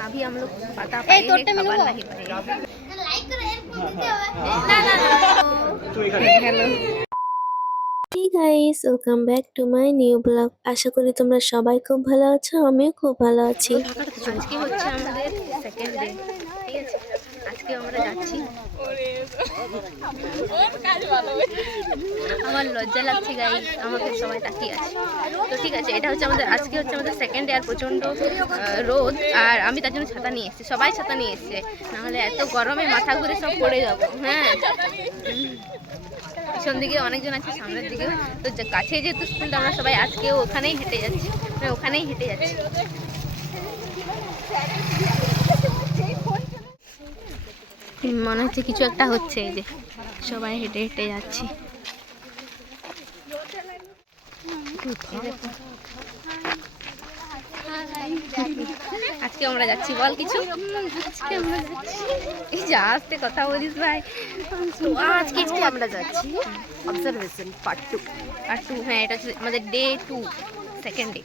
अभी हम लोग पता पाए हैं खबर नहीं पाएगा। Hello Hey guys, welcome back to my new vlog. আশা করি তোমরা সবাই খুব ভালো আছো, আমিও খুব ভালো আছি। আজকে হচ্ছে আমাদের সেকেন্ড ডে, ঠিক আছে। আজকে আমরা যাচ্ছি, আমার লজ্জা লাগছে গাইস, আমাকে সবাই তাকিয়ে আছে। তো ঠিক আছে, এটা হচ্ছে আমাদের আজকে হচ্ছে আমাদের সেকেন্ড ডে, আর প্রচণ্ড রোদ, আর আমি তার জন্য ছাতা নিয়ে এসেছি, সবাই ছাতা নিয়ে এসছে, নাহলে এত গরমে মাথা ঘুরে সব পড়ে যাবো। হ্যাঁ, পিছন দিকে অনেকজন আছে, সামনের দিকে তো কাছে যেহেতু স্কুলটা, আমরা সবাই আজকেও ওখানেই হেঁটে যাচ্ছি, ওখানেই হেঁটে যাচ্ছি। মনে হচ্ছে কিছু একটা হচ্ছে, এই যে সবাই হেঁটে হেঁটে যাচ্ছি। আজকে আমরা যাচ্ছি, বল কিছু। আজকে আমরা যাচ্ছি, এই যে আস্তে কথা বলিস ভাই। আজকে আমরা যাচ্ছি অবজারভেশন পার্ট 2। হ্যাঁ, এটা হচ্ছে আমাদের ডে 2, সেকেন্ড ডে।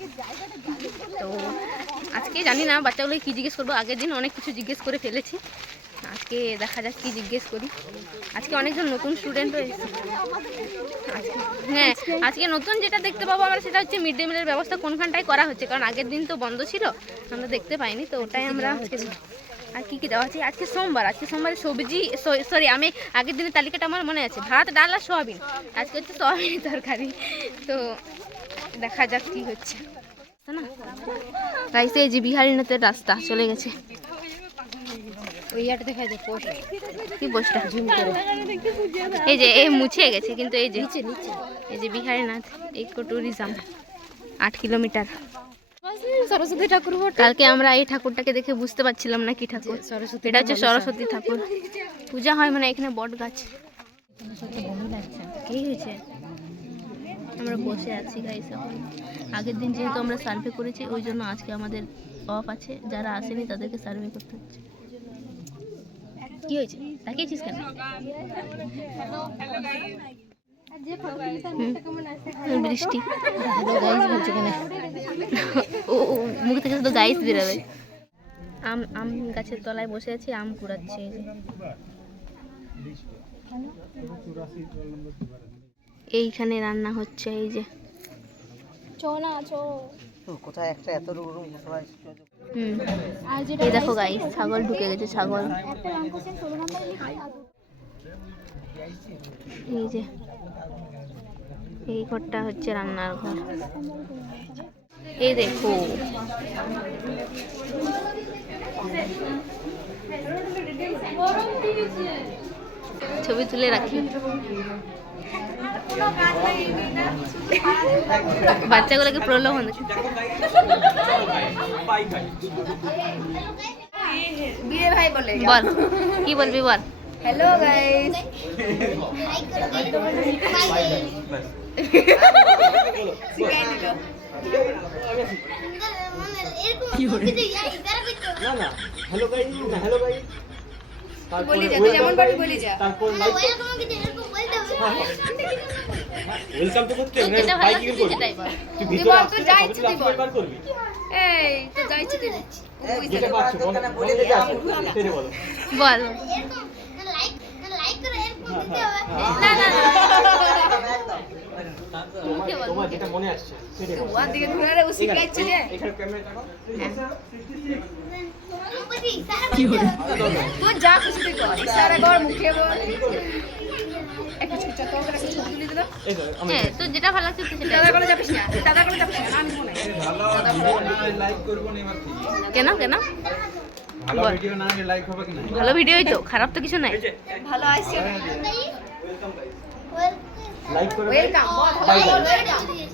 তো আজকে জানি না বাচ্চাগুলোকে কী জিজ্ঞেস করবো, আগের দিন অনেক কিছু জিজ্ঞেস করে ফেলেছি, আজকে দেখা যাক কী জিজ্ঞেস করি। আজকে অনেকজন নতুন স্টুডেন্টও এসেছে। হ্যাঁ, আজকে নতুন যেটা দেখতে পাবো আমরা, সেটা হচ্ছে মিড ডে মিলের ব্যবস্থা কোনখানটায় করা হচ্ছে, কারণ আগের দিন তো বন্ধ ছিল, আমরা দেখতে পাইনি, তো ওটাই আমরা আজকে। আর কী কী দেওয়া আছে, আজকে সোমবারে সবজি, সরি আমি আগের দিনের তালিকাটা আমার মনে আছে, ভাত ডাল আর সোয়াবিন, আজকে হচ্ছে সোয়াবিনের তরকারি। তো দেখা যাক কী হচ্ছে না। গাইছে এই যে বিহারীনাথের রাস্তা চলে গেছে, কি পোস্টটা এই যে এই মুছে গেছে, কিন্তু এই যে এই যে Biharinath eco tourism 8 kilometre. Saraswati ঠাকুর, কালকে আমরা এই ঠাকুরটাকে দেখে বুঝতে পারছিলাম না কি ঠাকুর, এটা হচ্ছে সরস্বতী ঠাকুর, পূজা হয় মানে এখানে বট গাছ। কি হয়েছে, আমরা বসে আছি গাইস এখন। আগের দিন যেহেতু আমরা সার্ভে করেছি, ওই জন্য আজকে আমাদের অফ আছে, যারা আসেনি তাদেরকে সার্ভে করতে হচ্ছে। কি হয়েছে, তাকিয়েছিস কেন? বৃষ্টি ও মুখ থেকে শুধু গাইস বেরোবে। আম গাছের তলায় বসে আছি, আম কুড়াচ্ছি। এইখানে রান্না হচ্ছে, এই যে এই দেখো গাইস, ছাগল ঢুকে গেছে, ছাগল। এই যে এই ঘরটা হচ্ছে রান্নার ঘর, এই দেখো। ছবি তুলে রাখি, বাচ্চাগুলোকে প্রলোভন দিচ্ছে। বল কি বলবি, বল। হ্যালো গাইস, বলি যা, যেমন পারবি বলি যা, তারপর ওয়েলকাম তো করতে না, ভাই কি করবি তুই ভিতরে আসতে যা ইচ্ছে তুই করবি, এই তো যা ইচ্ছে তুই ওই যেটা পাচ্ছ বলে দে, যা তেরে বল বল। লাইক করে এরকম দিতে হবে না না তোমার যেটা মনে আসছে সেটা ওয়ান দিকে ঘুরে ও শিখাইছে যে এখানে ক্যামেরা দেখো কি হলো তুই যা খুশি তুই কর, ইশারা কর, মুখে বল, একটা ছোট তো করে কিছু তুলে দিল। হ্যাঁ, তো যেটা ভালো লাগছে সেটা। দাদা করে যাবিস না, দাদা করে যাবিস না, আমি মনে লাইক করব না এবার থেকে। কেন কেন ভালো ভিডিও না হলে লাইক হবে কি না? ভালো ভিডিওই তো, খারাপ তো কিছু নাই। ভালো আইছে, ওয়েলকাম লাইক করো, ওয়েলকাম বাই বাই।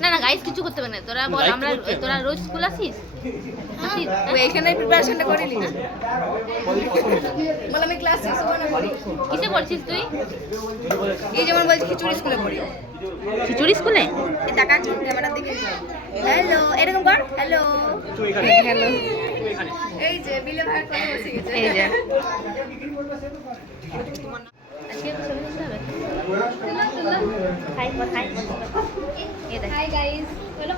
না না গাইস, কিছু করতে হবে না, তোরা বল। আমরা তোরা রোজ স্কুল আসিস? ও এখানে প্রিপারেশনটা করে নিস। বল আমি ক্লাস 6 ওখানে পড়ি। কিসে পড়ছিস তুই? এই যেমন বলছি খিচুড়ি স্কুলে পড়ি। খিচুড়ি স্কুলে? এই টাকা ক্যামেরার দিকে, হ্যালো এরকম কর, হ্যালো হ্যালো। এই যে বিলে ভাই করে বসে গেছে, এই যে আজকে তো ছবি তুলতে হবে। হাই কর, হাই কর। এই দেখ, hi guys, Hi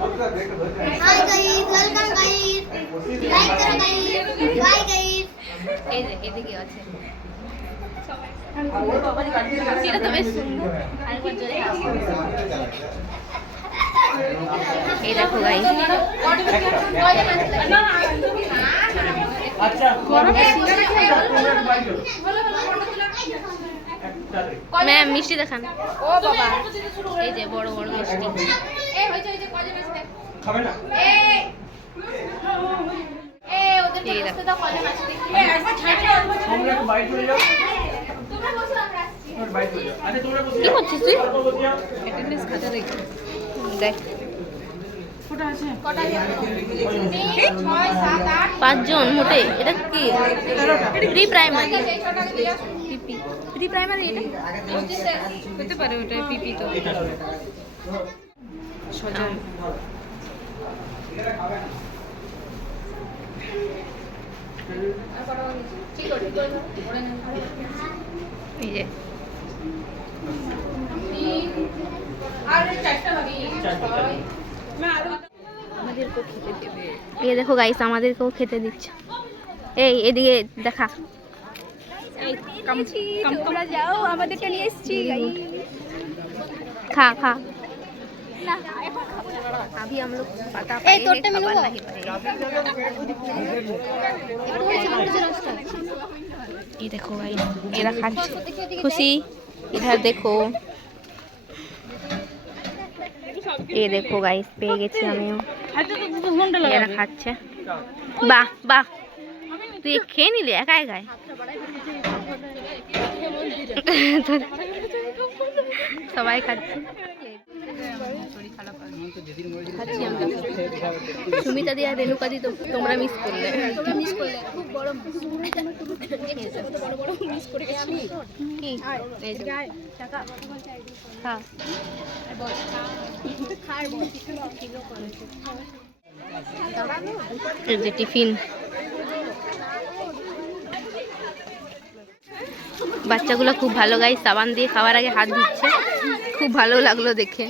guys, welcome guys. Like करो guys. Bye guys. এই যে এদিকে আছে, এটা তো বেশ সুন্দর। আরেকবার জোরে হাসি। এই দেখো গাইস, আচ্ছা ম্যাম মিষ্টি দেখান। ও বাবা এই যে বড় বড় মিষ্টি। এই হইছে হইছে কয়জন আছে খাবে না এই ওদের এই বসতে দেখো। দাও কয়জন আছে দেখি একবার ছাড় দাও তোমরা একটু বাইরে চলে যাও, তোমরা বসো আমরা আসছি তোমরা বাইরে চলে যাও। আচ্ছা তোমরা বসে কি যাও, করছিস তুই? তারপর বসে যাও। অ্যাটেন্ডেন্স খাতা দেখো দেখ কটা আছে 6 7 8 5জন মোটে। এটা কি প্রি প্রাইমারি? এই ছটা দিয়ে পিপি প্রি প্রাইমারি এটা? হতে পারে ওটা পিপি তো সজন এই যে আর চারটা বাকি এই দেখো গাইস, আমাদেরকেও খেতে দিচ্ছে। এই এদিকে দেখা। তোমরা যাও আমাদেরকে নিয়ে এসেছি खा खा अभी हम लोग पता पाए हैं खबर नहीं पाए। ये देखो भाई, मेरा खाচ্ছে खुशी, इधर देखो, ये देखो गाइस পেয়ে গেছি আমিও। এরা খাচ্ছে। বাহ বাহ, তুই খেয়ে নিলি একা একাই? সবাই খাচ্ছে। খাচ্ছি আমরা। সুমিতা দি আর রেণুকা দি তোমরা মিস করলে। খুব বড় বড় মিস করে গেছি কি এই যে টাকা খাও। এই যে টিফিন। বাচ্চাগুলো খুব ভালো গাইস, সাবান দিয়ে খাওয়ার আগে হাত ধুচ্ছে, খুব ভালো লাগলো দেখে।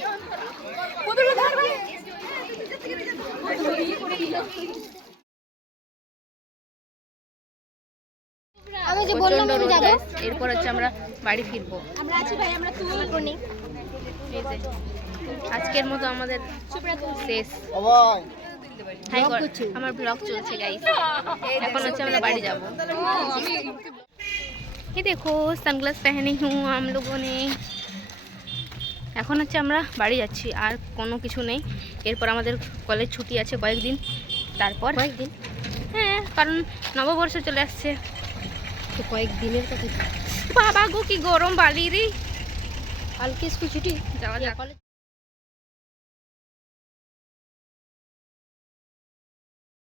আমি যে বললাম আমি যাব এরপর হচ্ছে আমরা বাড়ি ফিরবো। আমরা আছি ভাই আমরা তুলবো নি এই যে আজকের মতো আমাদের শেষ। হাই কর, আমার ব্লগ চলছে গাইস। এখন হচ্ছে আমরা বাড়ি যাব। ये देखो सनग्लास पहनी हूँ हम लोगों ने। এখন হচ্ছে আমরা বাড়ি যাচ্ছি, আর কোনো কিছু নেই। এরপর আমাদের কলেজ ছুটি আছে কয়েকদিন, তারপর কয়েকদিন, হ্যাঁ কারণ নববর্ষ চলে আসছে। তো কয়েকদিনের কথা বাবা গো কি গরম বালি রে। কালকে স্কুল ছুটি যাওয়া যাক।